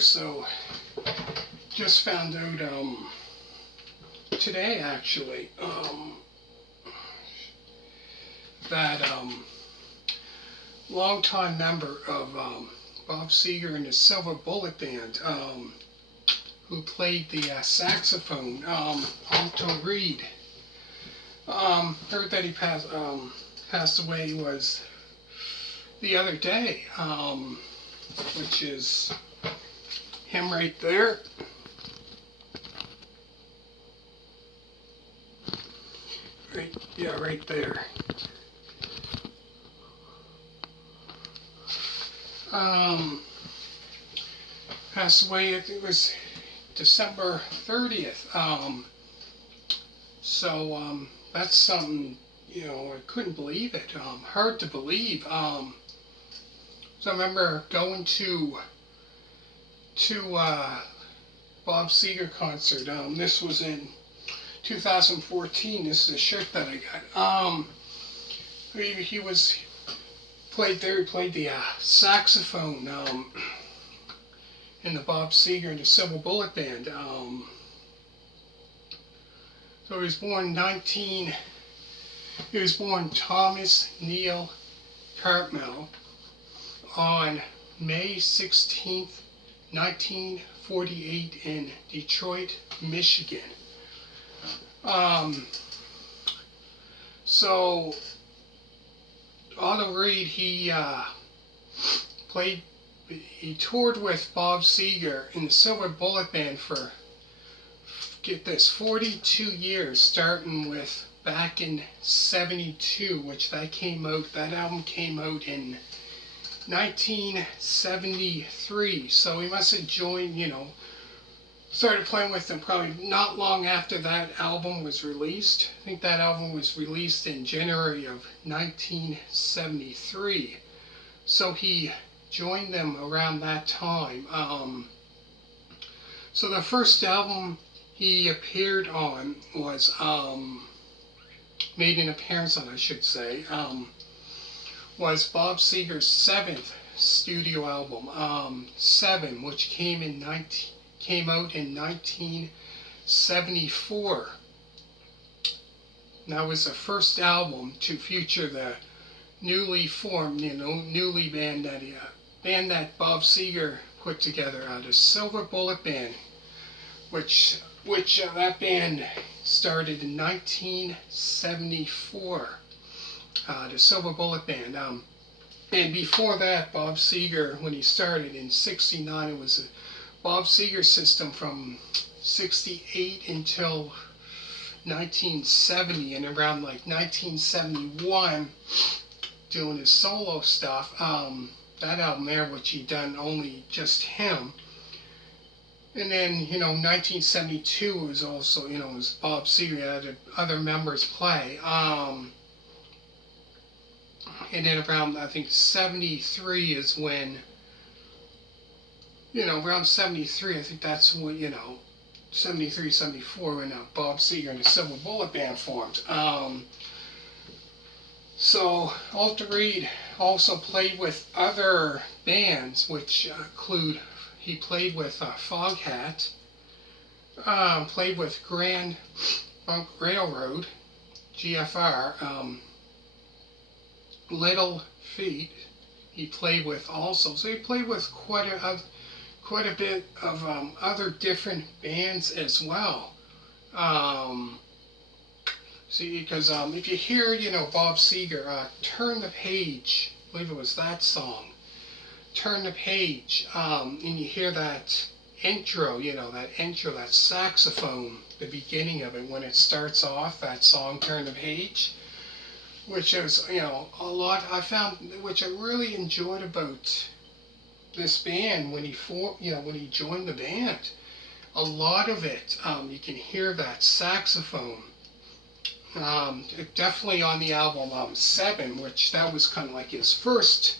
So just found out today actually that longtime member of Bob Seger and the Silver Bullet Band, who played the saxophone, Alto Reed. Heard that he passed away was the other day, which is him right there. Right there. Passed away, it was December 30th. That's something, I couldn't believe it. Hard to believe. So I remember going to Bob Seger concert. This was in 2014. This is a shirt that I got. He played there. He played the saxophone in the Bob Seger and the Silver Bullet Band. So he was born Thomas Neil Cartmel on May 16th, 1948 in Detroit, Michigan. So Alto Reed, he toured with Bob Seger in the Silver Bullet Band for, get this, 42 years, starting with back in '72, which that album came out in 1973. So he must have joined, started playing with them probably not long after that album was released. I think that album was released in January of 1973. So he joined them around that time. So the first album he appeared on was, made an appearance on, I should say, was Bob Seger's 7th studio album, 7, which came out in 1974. That was the first album to feature the newly formed, band that Bob Seger put together, the Silver Bullet Band, which that band started in 1974. The Silver Bullet Band. And before that, Bob Seger, when he started in '69, it was a Bob Seger system from '68 until 1970, and around like 1971, doing his solo stuff. That album there, which he done only just him. And then, 1972 was also, was Bob Seger, had other members play. And then around, I think, 73 is when, around 73, I think that's when, 73, 74, when Bob Seger and the Silver Bullet Band formed. So Alto Reed also played with other bands, which include, he played with Foghat, played with Grand Funk Railroad, GFR, Little Feat, he played with also. So he played with quite a bit of other different bands as well. See, because if you hear, Bob Seger, Turn the Page, I believe it was that song, Turn the Page, and you hear that intro, that saxophone, the beginning of it, when it starts off, that song, Turn the Page, which is, a lot, I found, which I really enjoyed about this band when he joined the band. A lot of it, you can hear that saxophone. Definitely on the album 7, which that was kind of like his first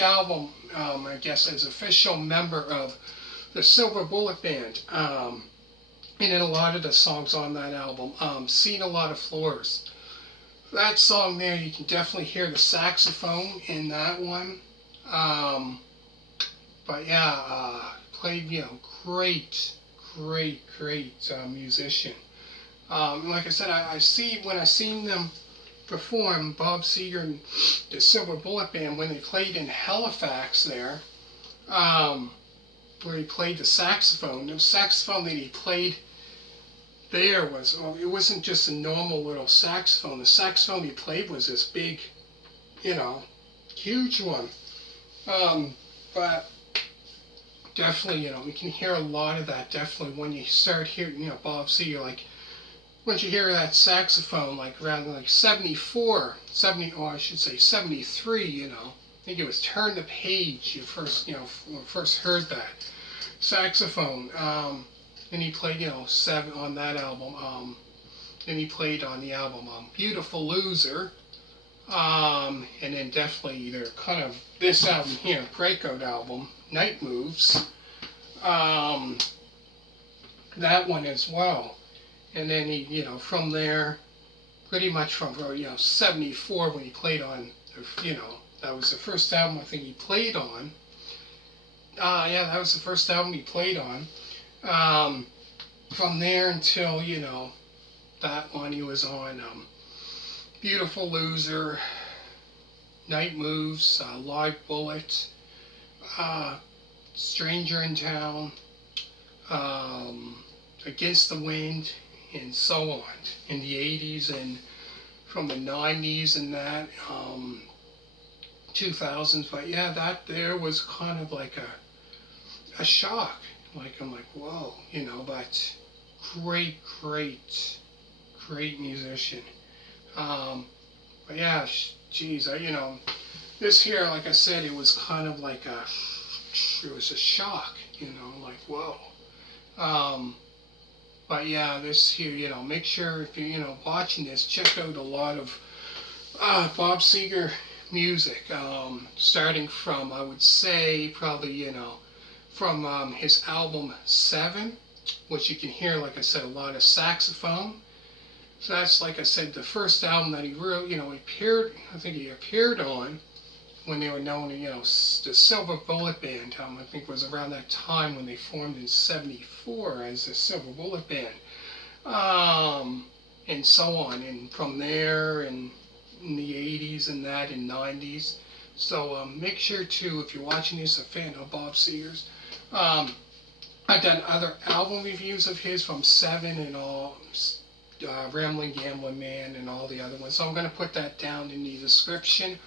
album, I guess, as official member of the Silver Bullet Band. And in a lot of the songs on that album, Seen a Lot of Floors. That song there, you can definitely hear the saxophone in that one. But yeah, played, great musician. Like I said, I see when I seen them perform, Bob Seger and the Silver Bullet Band, when they played in Halifax there, um, where he played the saxophone. The saxophone that he played there was, well, it wasn't just a normal little saxophone. The saxophone he played was this big, you know, huge one. But definitely, you can hear a lot of that. Definitely, when you start hearing, Bob Seger, like once you hear that saxophone, like around like 74, 70, or I should say 73, I think it was Turn the Page. You first, first heard that saxophone. And he played, seven on that album. And he played on the album Beautiful Loser. And then definitely either kind of this album here, Breakout album, Night Moves. That one as well. And then he, from there, pretty much from 74 when he played on, that was the first album I think he played on. Yeah, that was the first album he played on. From there until, that one he was on, Beautiful Loser, Night Moves, Live Bullet, Stranger in Town, Against the Wind, and so on, in the 80s and from the 90s and that, 2000s. But yeah, that there was kind of like a shock. Like, I'm like, whoa, but great musician. But yeah, geez, this here, like I said, it was kind of like it was a shock, like, whoa. But yeah, this here, make sure if you're, watching this, check out a lot of Bob Seger music, starting from, I would say, probably, from his album 7, which you can hear, like I said, a lot of saxophone. So that's, like I said, the first album that he really, I think he appeared on when they were known, the Silver Bullet Band. I think it was around that time when they formed in 74 as the Silver Bullet Band. And so on. And from there, and in the 80s and that, and 90s. So make sure to, if you're watching this, a fan of Bob Seger's, I've done other album reviews of his from 7 and all, Ramblin, Gamblin, Man, and all the other ones. So I'm going to put that down in the description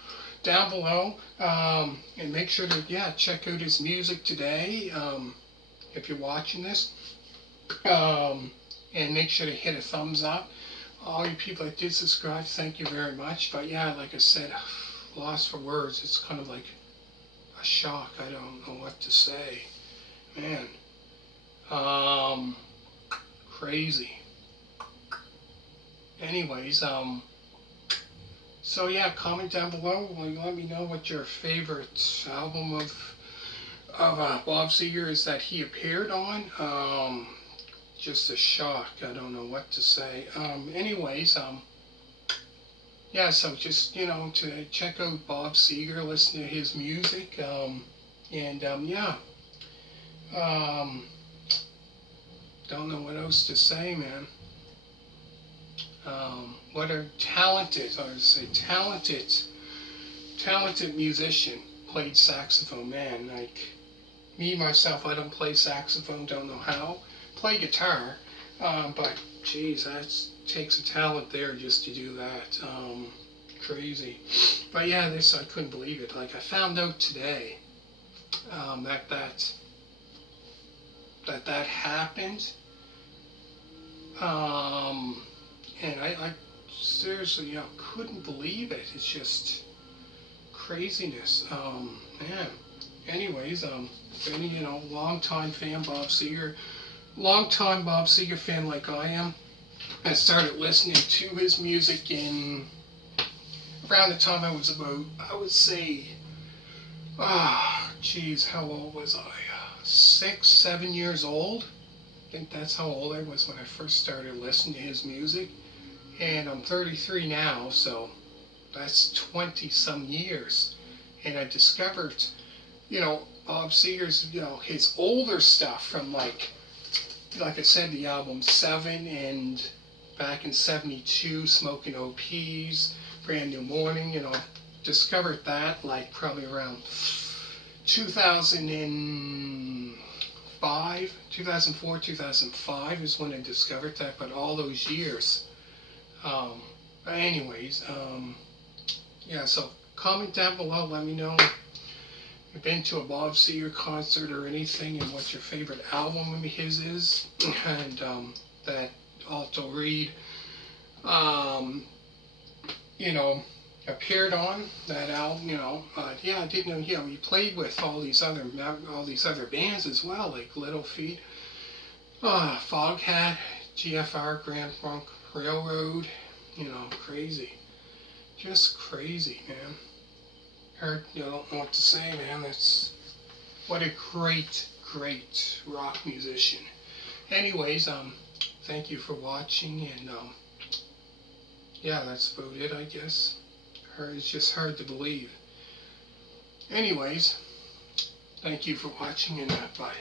down below. And make sure to, check out his music today, if you're watching this. And make sure to hit a thumbs up. All you people that did subscribe, thank you very much. But yeah, like I said, lost for words. It's kind of like a shock. I don't know what to say. Man. Crazy. Anyways, so yeah, comment down below. Let me know what your favorite album of Bob Seger is that he appeared on. Just a shock. I don't know what to say. Anyways, yeah, so just, to check out Bob Seger, listen to his music, yeah. Don't know what else to say, man. What a talented, I would say, talented musician. Played saxophone, man. Like, me, myself, I don't play saxophone, don't know how. Play guitar, but, geez, that takes a talent there just to do that. Crazy. But yeah, I couldn't believe it. Like, I found out today, that happened. And I seriously, couldn't believe it. It's just craziness. Man. Anyways, if any, long-time fan Bob Seger, long-time Bob Seger fan like I am, I started listening to his music in around the time I was about, I would say, how old was I? 6, 7 years old. I think that's how old I was when I first started listening to his music. And I'm 33 now, so that's 20 some years. And I discovered Bob Seger's, his older stuff from like I said, the album 7 and back in 72, Smoking OPs, Brand New Morning, discovered that like probably around 2005, 2004, 2005 is when I discovered that, but all those years. But anyways, yeah, so comment down below, let me know if you've been to a Bob Seger concert or anything and what your favorite album of his is, and that Alto Reed, you know, appeared on that album, yeah, I didn't know, he played with all these other bands as well, like Little Feat, Foghat, GFR, Grand Funk Railroad, crazy. Just crazy, man. Heard, don't know what to say, man. That's what a great, great rock musician. Anyways, thank you for watching, and yeah, that's about it, I guess. It's just hard to believe. Anyways, thank you for watching, and bye.